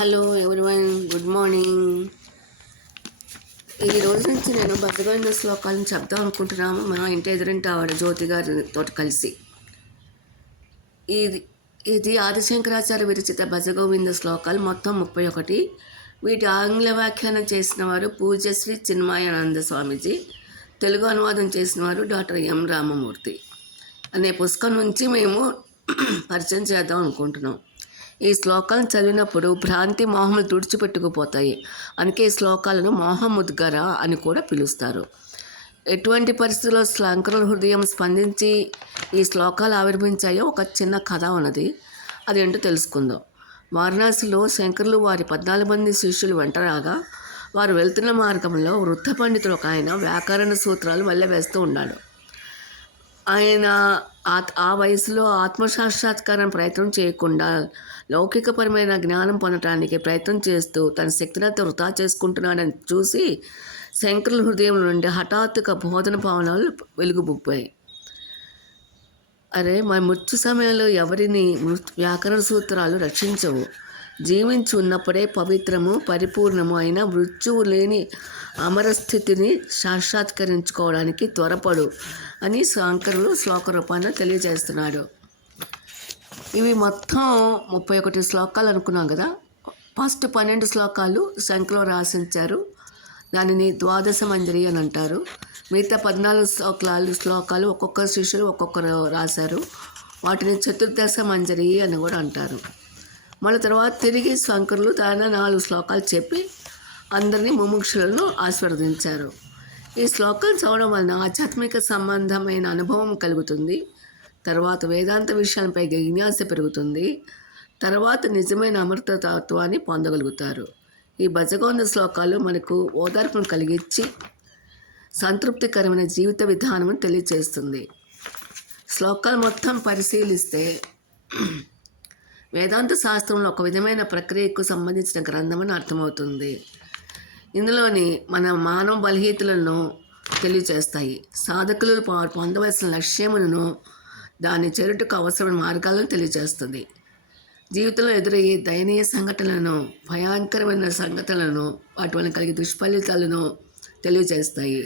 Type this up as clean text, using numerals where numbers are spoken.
Hello everyone, good morning. ఈ రోజు నుంచి నేను భద్రగోవింద శ్లోకాలను చెప్దాం అనుకుంటున్నాము. మా ఇంటి ఎదురింటి ఆవిడ జ్యోతి గారితో కలిసి. ఇది ఆదిశంకరాచార్య విరచిత భజగోవింద శ్లోకాలు మొత్తం 31. వీటి ఆంగ్ల వ్యాఖ్యానం చేసిన వారు పూజ్యశ్రీ చిన్మయానంద స్వామీజీ. తెలుగు అనువాదం చేసిన వారు డాక్టర్ ఎం రామమూర్తి. అనే పుస్తకం నుంచి మేము పరిచయం చేద్దాం అనుకుంటున్నాం. ఈ శ్లోకాలను చదివినప్పుడు భ్రాంతి మోహములు తుడిచిపెట్టుకుపోతాయి. అందుకే ఈ శ్లోకాలను మోహముద్గర అని కూడా పిలుస్తారు. ఎటువంటి పరిస్థితుల్లో శంకరుల హృదయం స్పందించి ఈ శ్లోకాలు ఆవిర్భించాయో ఒక చిన్న కథ ఉన్నది. అదేంటో తెలుసుకుందాం. వారణాసిలో శంకరులు వారి 14 మంది శిష్యులు వెంటరాగా వారు వెళ్తున్న మార్గంలో వృద్ధ పండితుడు ఒక ఆయన వ్యాకరణ సూత్రాలు వల్ల వేస్తూ ఉన్నాడు. ఆయన ఆ వయసులో ఆత్మసాక్షాత్కారం ప్రయత్నం చేయకుండా లౌకికపరమైన జ్ఞానం పొందటానికి ప్రయత్నం చేస్తూ తన శక్తినంతా వృధా చేసుకుంటున్నాడని చూసి శంకరుల హృదయం నుండి హఠాత్తుగా బోధన భావనలు వెలుగుబుప్పాయి. మన మృత్యు సమయంలో ఎవరిని వ్యాకరణ సూత్రాలు రక్షించవు. జీవించి ఉన్నప్పుడే పవిత్రము పరిపూర్ణము అయిన మృత్యువు లేని అమరస్థితిని సాక్షాత్కరించుకోవడానికి త్వరపడు అని శంకరులు శ్లోక రూపాన్ని తెలియజేస్తున్నాడు. ఇవి మొత్తం 31 శ్లోకాలు అనుకున్నాం కదా. ఫస్ట్ 12 శ్లోకాలు శంకరులు రాసించారు. దానిని ద్వాదశ మంజరి అని అంటారు. మిగతా 14 శ్లోకాలు ఒక్కొక్క శిష్యులు ఒక్కొక్కరు రాశారు. వాటిని చతుర్దశ మంజరి అని కూడా అంటారు. మళ్ళీ తర్వాత తిరిగి శంకరులు దాని 4 శ్లోకాలు చెప్పి అందరినీ ముముక్షులను ఆశీర్వదించారు. ఈ శ్లోకాలు చదవడం వలన ఆధ్యాత్మిక సంబంధమైన అనుభవం కలుగుతుంది. తర్వాత వేదాంత విషయాలపై జిజ్ఞాస పెరుగుతుంది. తర్వాత నిజమైన అమృతత్వాన్ని పొందగలుగుతారు. ఈ భజగోవింద శ్లోకాలు మనకు ఓదార్పును కలిగించి సంతృప్తికరమైన జీవిత విధానం తెలియజేస్తుంది. శ్లోకాలు మొత్తం పరిశీలిస్తే వేదాంత శాస్త్రంలో ఒక విధమైన ప్రక్రియకు సంబంధించిన గ్రంథం అని అర్థమవుతుంది. ఇందులోని మన మానవ బలహీనతలను తెలియజేస్తాయి. సాధకులు పొందవలసిన లక్ష్యములను దాని చేరుటకు అవసరమైన మార్గాలను తెలియజేస్తుంది. జీవితంలో ఎదురయ్యే దయనీయ సంఘటనలను భయంకరమైన సంఘటనలను వాటి వల్ల కలిగే దుష్ఫలితాలను తెలియజేస్తాయి.